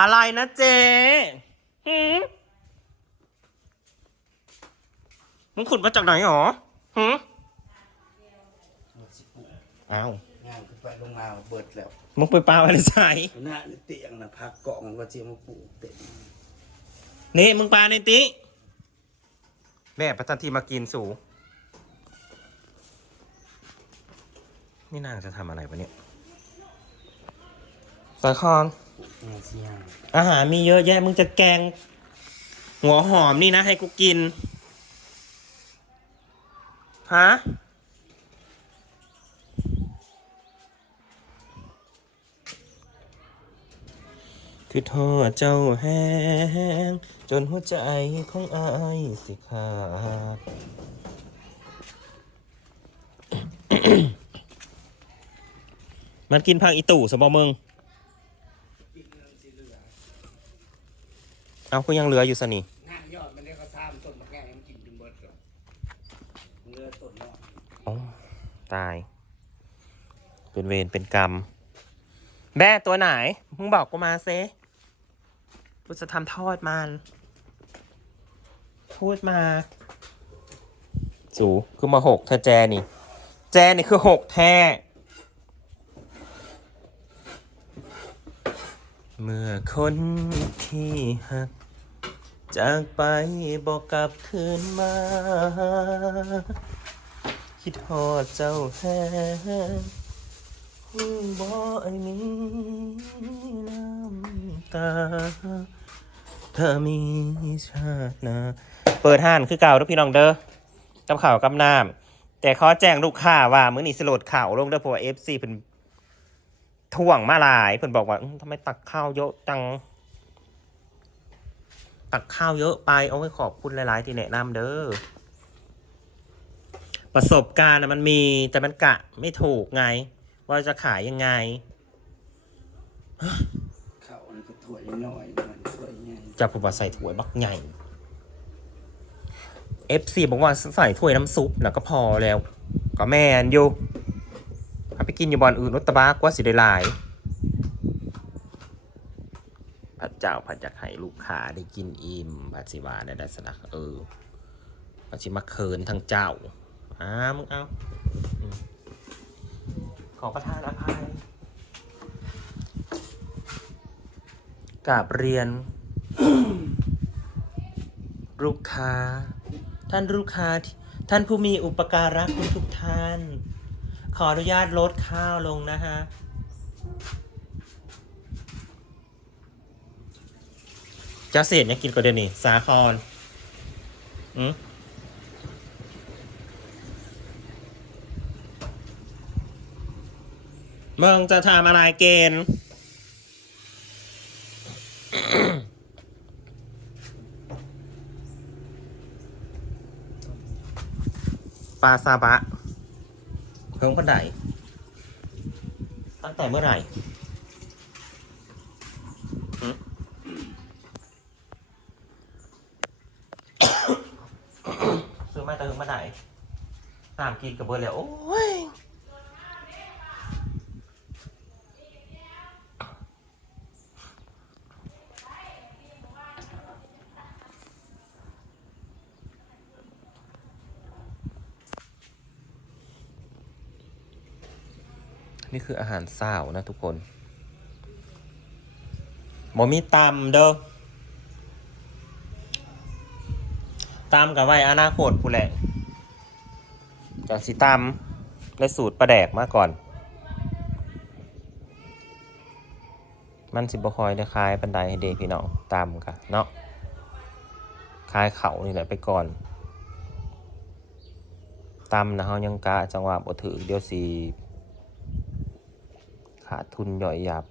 อะไรนะเจ๊หืมมึงขุดมาจากไหนหรอหืมหมดสิปุ๊อ้าวงานขึ้นไปลงมาเบิดแล้วมึงไปปลาอะไรใส่หน้าเตียงนะพักเกาะมันก็เจียมาปลูกเต็มนี่มึงปลาในติ แม่ประทันทีมากินสูนี่นางจะทำอะไรวะเนี่ยสายคอนงา นสิยางอาหารมีเยอะแยะมึงจะแกง หัวหอมนี่นะ ให้กูกินฮะคือโทษเจ้าแห้ง จนหัวใจของอายสิขาดมันกินพังอีตู่สมบมึง กินเงินสิเหลือ เอากูยังเหลืออยู่สนี่งานยอดมันได้ก็ซ้ำต้นมะแง่ให้มันกินจนเบิดก่อนเหลือต้นเนาะโอ้ตาย เป็นเวรเป็นกรรมแม่ตัวไหน มึงบอกกูมาเซกูจะทำทอดมัน พูดมา สูคือมาหกเธอแจนี่ แจนี่คือหกแท้เมื่อคนที่หัก จากไปบอกกลับคืนมา คิดทอดเจ้าแห้งหูบ่ไอ้มีน้ำตา ถ้ามีชาติหนาเปิดห้านคือเก่าเด้อพี่น้องเด้อกับข่าวกับน้ำแต่ขอแจ้งลูกค้าว่ามื้อนี้สลดข่าวลงเด้อเพราะว่า FC เพิ่นท่วงมาหลายเพิ่นบอกว่าทำไมตักข้าวเยอะจัง ตักข้าวเยอะไปเอาไว้ขอบคุณหลายๆ ที่แนะนำเด้อประสบการณ์น่ะมันมีแต่มันกะไม่ถูกไง ว่าจะขายยังไงข้าวนี่ก็ถ้วยน้อยมันถ้วยใหญ่จะผูกว่าใส่ถ้วยบักใหญ่ FC บอกว่าใส่ถ้วยน้ำซุปแล้วก็พอแล้ว ก็แมนอยู่ถ้าไปกินอยู่บอนอื่นรถตะบากว่าสิได้หลาย พระเจ้าพระจักให้ลูกค้าได้กินอิ่มพระสิวาได้ดสนักเออพระสิมาเคินทั้งเจ้าอ้ามึงเอาขอประทานอภัยกราบเรียน ลูกค้า ท่านลูกค้าที่ท่านผู้มีอุปการะคุณทุกท่าน ขออนุญาตลดข้าวลงนะฮะ เจ้าเศษเนี่ยกินก่อนเดี๋ยวนี้สาครอืมมึงจะทำอะไรเกณฑ์ปลาซาบะเพิ่งพันไดตั้งแต่เมื่อไหร่หึ ซื้อมาแต่เพิ่งมาไหน สามกินกับเบอร์แล้ว โอ้ยนี่คืออาหารสาวนะทุกคนหมมีตำเด้อตำกับไว้อนาคตผู้แหละ จากสิตำและสูตรประแดกมาก่อน มันสิบคอยได้คลายบันไดให้เด็กพี่น้องตามกันเนาะคลายเขานี่แหละไปก่อนตำนะเฮายังกะจังหวะบ่ถือเดี๋ยวสิขาดทุนย่อยยับ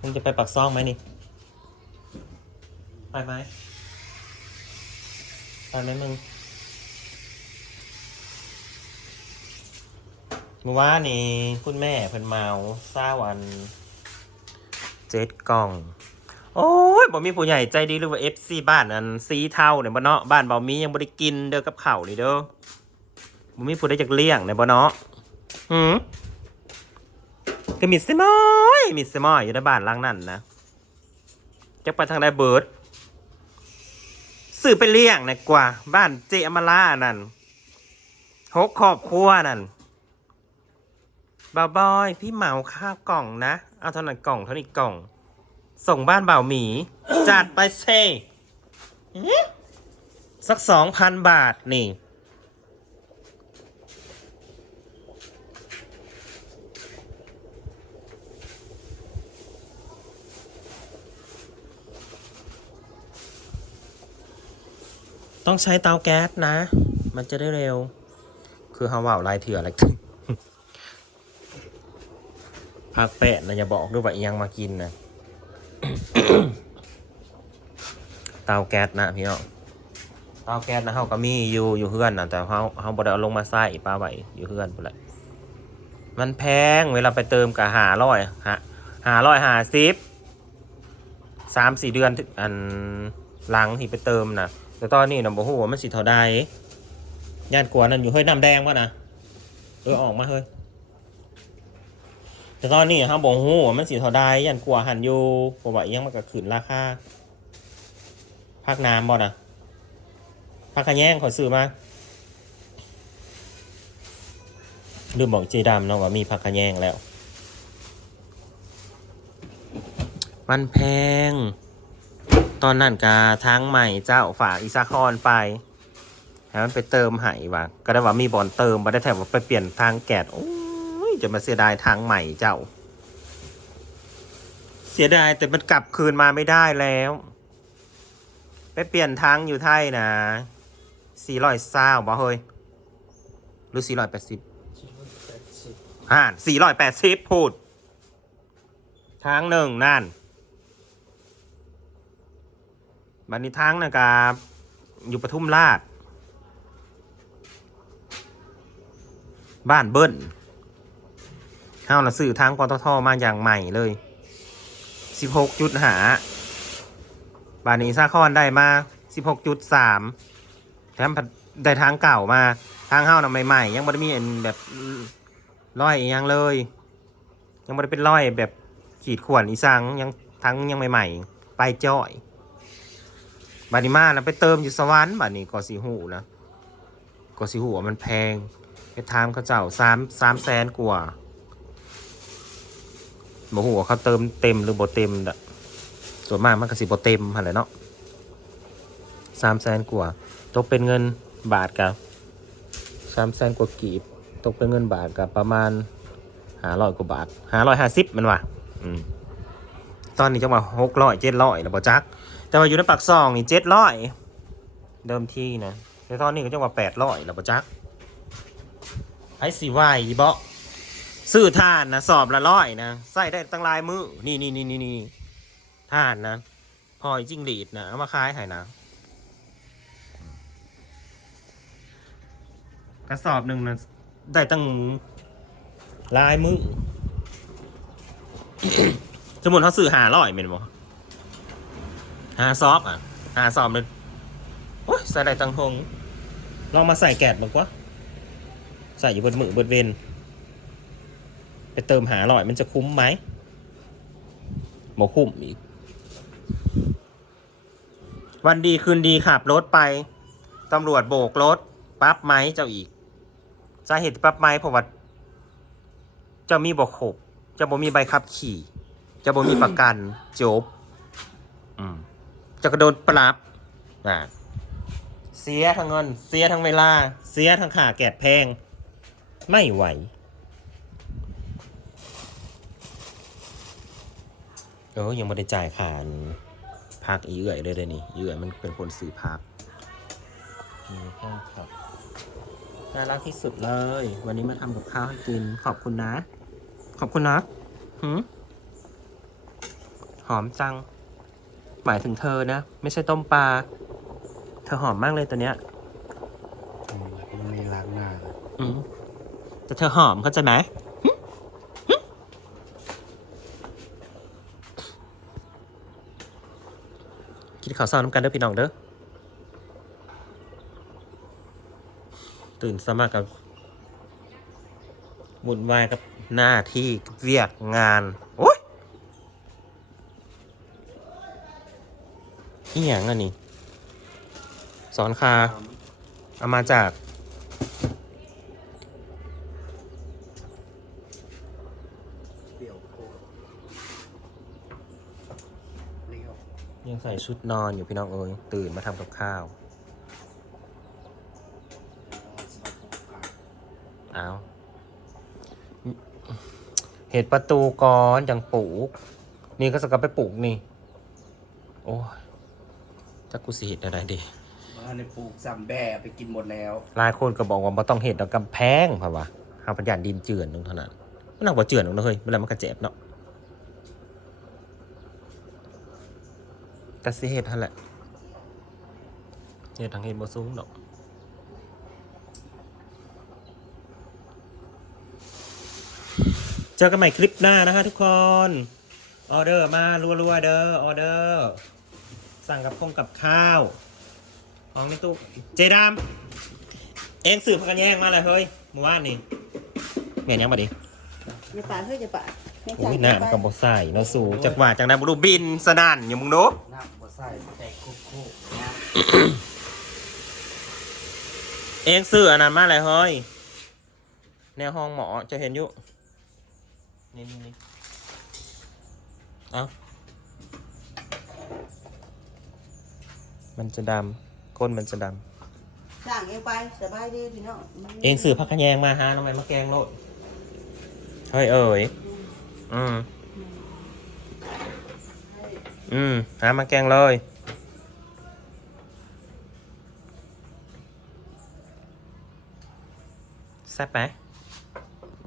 มึงจะไปปักซ่องไหมนี่ ไปไหมไปไหมมึงเมื่อวานนี้คุณแม่เพิ่นเมาซาวันเจ็ดกล่อง โอ้ยบ่มีผู้ใหญ่ใจดีหรือว่า FC บ้านอันซีเท่าเนี่ยบ่เนาะบ้านเบามียังบ่ได้กินเด้อกับข้าวนี่เด้อบ่มีผู้ใดจักเลี้ยงในบ่เนาะหืมก็มีเสมอยมีเสมอยอยู่ในบ้านหลังนั้นนะจะไปทางใดเบิด ซื้อไปเลี้ยงนะกว่า บ้านเจอมาล่านั่นหกครอบครัวนั่นบ่าวบอยพี่เหมาข้าวกล่องนะ เอาเท่านั้นกล่องเท่านี้กล่อง ส่งบ้านบ่าวหมี จัดไปเซสักสองพันบาทนี่ ต้องใช้เตาแก๊สนะ มันจะได้เร็ว คือฮาวาวลายเถื่ออะไรพักแปะนะอย่าบอกด้วยว่าอิหยังมากินนะเตาแก๊สนะพี่น้องเตาแก๊สนะเขาก็มีอยู่อยู่เฮือนนะแต่เขาเขาบ่ได้เอาลงมาใส่ป้าไว้อยู่เฮือนไปเลยมันแพงเวลาไปเติมกับหาร้อยหาหาร้อยหาสิบสามสี่เดือนอันหลังที่ไปเติมนะ แต่ตอนนี้นะบอกว่ามันสิเท่าใดย่านกลัวนั่นอยู่เฮ้ยน้ำแดงวะนะเออออกมาเฮ้ยแต่ตอนนี้เขาบอกฮู้ว่ามันสิเท่าใดย่านกลัวหันอยู่ผมว่าอิหยังมันก็ขึ้นราคาภาคน้ำบ่นะภาคขะแยงขอซื้อมาลืมบอกเจดำเนาะว่ามีภาคขะแยงแล้ว มันแพง ตอนนั้นกาทางใหม่เจ้าฝากอีซาคอนไปให้มันไปเติมให้ว่ะก็ได้ว่ามีบอลเติมมาได้แถมว่าไปเปลี่ยนทางแกดโอ้ยจะมาเสียดายทางใหม่เจ้า เสียดายแต่มันกลับคืนมาไม่ได้แล้ว ไปเปลี่ยนทางอยู่ไทยนะสี่ร้อยเศร้าบ่เฮ้ยหรือสี่ร้อยแปดสิบอ่านสี่ร้อยแปดสิบพูดทางหนึ่งนั่น บันนี้ทางนะครับอยู่ปทุมราช บ้านเบิ้ลเฮาน่ะซื้อทางปตทมาอย่างใหม่เลยสิบหกจุดหาบานนี้ซาคอนได้มา16.3แถมได้ทางเก่ามาทางเฮ้านะใหม่ๆยังไม่ได้มีอันแบบร้อยอยังเลย ยังไม่ได้เป็นร้อยแบบขีดข่วนอีสังยังทั้งยังใหม่ ๆ ไปจ้อย บานิมานะไปเติมอยู่สวรรค์บานี้ก็สีหูนะก็สีหูมันแพงไปทามเขาเจ้าสามสามแสนกว่าบอกหัวเขาเติมเต็มหรือบ่เต็มดะส่วนมากมันก็สิบเต็มหันแหละเนาะสามแสนกว่าตกเป็นเงินบาทกับสามแสนกว่ากีบตกเป็นเงินบาทกับประมาณหาร้อยกว่าบาทหาร้อยห้าสิบมันว่ะอืมตอนนี้จังหวะหกร้อยเจ็ดร้อยแล้วบ่จัก แต่ว่าอยู่ในปากซองนี่เจ็ดร้อยเดิมที่นะแต่ตอนนี้ก็จังหวะแปดร้อยแล้วบ่จักไอ้สีไหวอีบ่ซื้อทานนะสอบละร้อยนะใส่ได้ตั้งลายมือนี่นี่นี่นี่นี่ท่านนะพอยจิ้งหรีดนะเอามาขายให้นะกระสอบหนึ่งนะได้ตั้งลายมือสมมติเขาซื้อหาร้อยเป็นบ่ หาซอบอะหาซอบเลยโอ้ยใส่ได้ตั้งทงลองมาใส่แกดบ้างวะใส่อยู่บนมือบนเวนไปเติมหาร้อยมันจะคุ้มไหมบ่คุ้มอีก วันดีคืนดีขับรถไปตำรวจโบกรถปั๊บไหมเจ้าอีกสาเหตุที่ปั๊บไหมเพราะว่าเจ้ามีบอกขบเจ้าบ่มีใบขับขี่เจ้าบ่มีประกันจบ อืมเจะกระโดนปรับอ่าเสียทั้งเงิน เสียทั้งเวลา เสียทั้งค่าแกดแพง ไม่ไหว เออยังไม่ได้จ่ายค่าอันพักอีเอื่อยเลยเดี๋ยวนี้อีเอื่อยมันเป็นคนซื้อพักนี่ครับน่ารักที่สุดเลย วันนี้มาทำกับข้าวให้กิน ขอบคุณนะ ขอบคุณนะหืมหอมจัง หมายถึงเธอนะ ไม่ใช่ต้มปลา เธอหอมมากเลยตัวเนี้ยมันไม่ล้างหน้าอืมแต่เธอหอมเข้าใจไหมหึหึกินข้าวเช้าน้ำกันเด้อพี่น้องเด้อตื่นสมัครกับบุญวายกับหน้าที่เรียกงาน โอ้ย อีหยังอันนี้ สอนคาเอามาจากเปรี้ยวโคตรเลี้ยวยังใส่ชุดนอนอยู่พี่น้องเอ้ยตื่นมาทำกับข้าวสบายของปากเอาเห็ดประตูก่อนจังปลูก นี่ก็สกับไปปลูกนี่ โอ้ย จะกูสิเห็ดอะไรดีบ้านในปลูกซัมแบ่ไปกินหมดแล้วหลายคนก็บอกว่าบ่ต้องเห็ดดอกกำแพงเพราะว่าหาปัญญาดินเจือนนึงเท่านั้นมันหนักกว่าเจือนนึงนะเฮ้ยเวลามันกระเจ็บเนาะแต่สิเห็ดท่านแหละเห็ดทางเห็ดบ่สูงดอกเจอกันใหม่คลิปหน้านะฮะทุกคน ออเดอร์มารัวๆเด้อออเดอร์ สั่งกับพงกับข้าว ของในตู้เจดาม เองสืบพากันแย่งมาเลยเฮ้ยเมื่อวานนี่เมียนยังมาดิอย่าปาดเฮ้ยอย่าปาดแม่งโอ้ยสั่งหน้าไปมันกับบใส่เนาะสูจากว่าจากนั้นบุรุบินสนั่นอยู่มึงดูน้ำบ่ใส่แตกโคกโคกนะเองซื้ออันนั้นมาเลยเฮ้ยแนวห้องหมอจะเห็นอยู่นี่นี่นี่เอา มันจะดำก้นมันจะดำสั่งเองไปสบายดีพี่น้องเองสื่อพักขะแยงมาฮะทำไมมาแกงโลดเฮ้ยเอ๋ยอืมอืมหามาแกงเลย แซ่บไหม